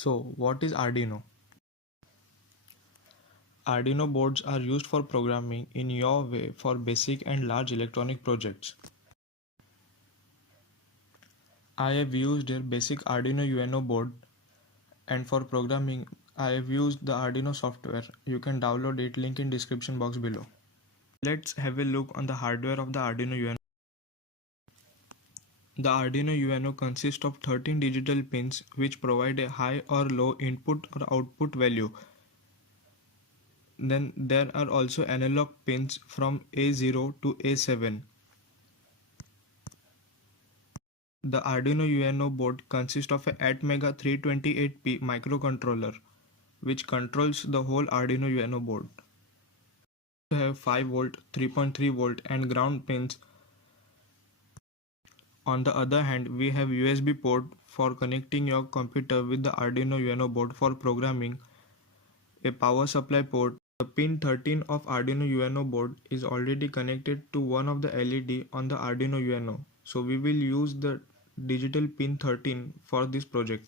So, what is Arduino? Arduino boards are used for programming in your way for basic and large electronic projects. I have used a basic Arduino UNO board, and for programming I have used the Arduino software. You can download it, link in description box below. Let's have a look on the hardware of the Arduino UNO. The Arduino UNO consists of 13 digital pins which provide a high or low input or output value. Then there are also analog pins from A0 to A7. The Arduino UNO board consists of a Atmega 328P microcontroller which controls the whole Arduino UNO board. We have 5V, 3.3V and ground pins. On the other hand, we have USB port for connecting your computer with the Arduino UNO board for programming, a power supply port. The pin 13 of Arduino UNO board is already connected to one of the LED on the Arduino UNO, so we will use the digital pin 13 for this project.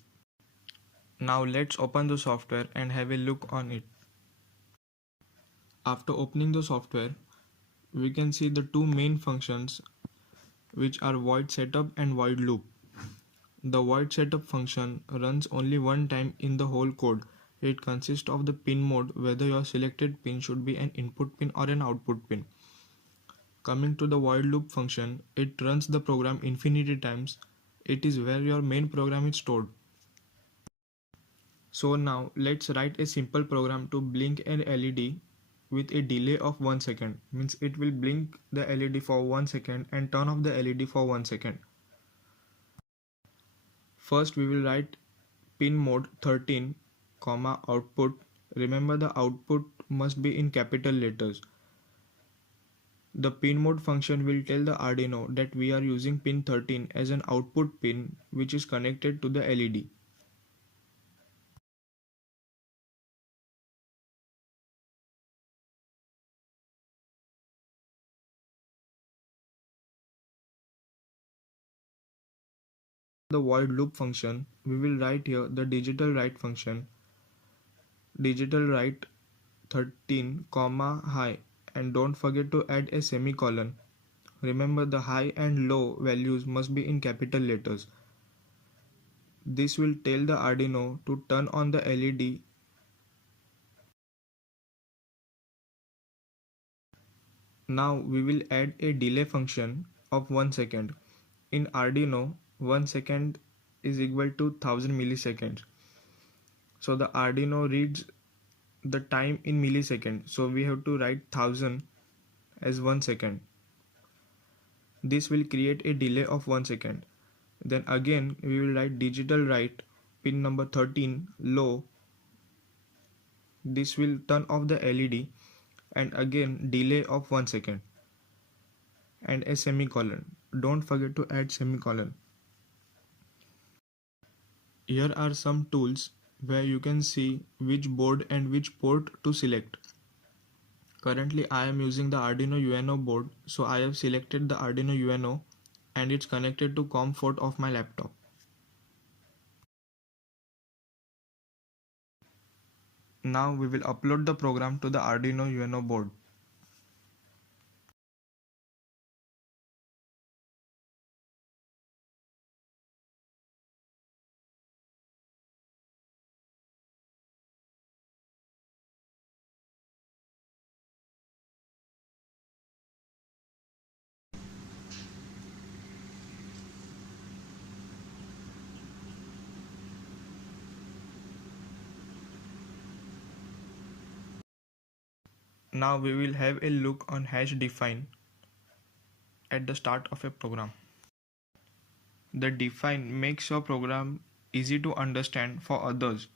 Now let's open the software and have a look on it. After opening the software, we can see the two main functions, which are void setup and void loop. The void setup function runs only one time in the whole code. It consists of the pin mode, whether your selected pin should be an input pin or an output pin. Coming to the void loop function, it runs the program infinity times. It is where your main program is stored. So now let's write a simple program to blink an LED with a delay of 1 second. Means it will blink the LED for 1 second and turn off the LED for 1 second. First we will write pin mode 13, output. Remember, the output must be in capital letters. The pin mode function will tell the Arduino that we are using pin 13 as an output pin which is connected to the LED. The void loop function, we will write here the digital write function. Digital write 13, high, and don't forget to add a semicolon. Remember, the high and low values must be in capital letters. This will tell the Arduino to turn on the LED. Now we will add a delay function of 1 second. In Arduino, 1 second is equal to 1000 milliseconds. So the Arduino reads the time in milliseconds. So we have to write 1000 as 1 second. This will create a delay of 1 second. Then again we will write digital write pin number 13 low. This will turn off the LED and again delay of 1 second and a semicolon. Don't forget to add semicolon. Here are some tools where you can see which board and which port to select. Currently I am using the Arduino UNO board, so I have selected the Arduino UNO and it's connected to COM port of my laptop. Now we will upload the program to the Arduino UNO board. Now we will have a look on hash define at the start of a program. The define makes your program easy to understand for others.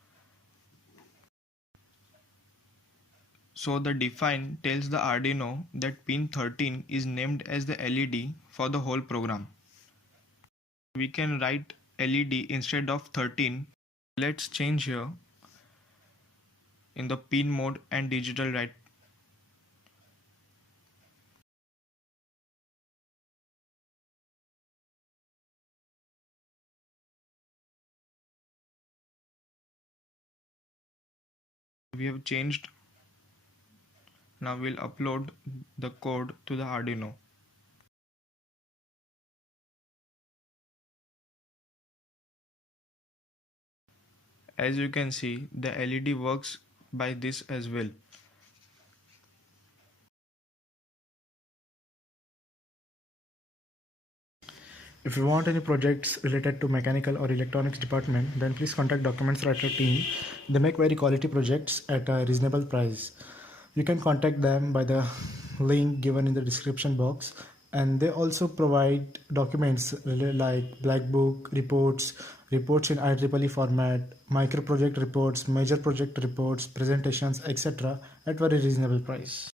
So the define tells the Arduino that pin 13 is named as the LED for the whole program. We can write LED instead of 13. Let's change here in the pin mode and digital write. We have changed. Now we'll upload the code to the Arduino. As you can see, the LED works by this as well. If you want any projects related to mechanical or electronics department, then please contact Documents Writer team. They make very quality projects at a reasonable price. You can contact them by the link given in the description box, and they also provide documents like blackbook, reports in IEEE format, micro project reports, major project reports, presentations, etc. at very reasonable price.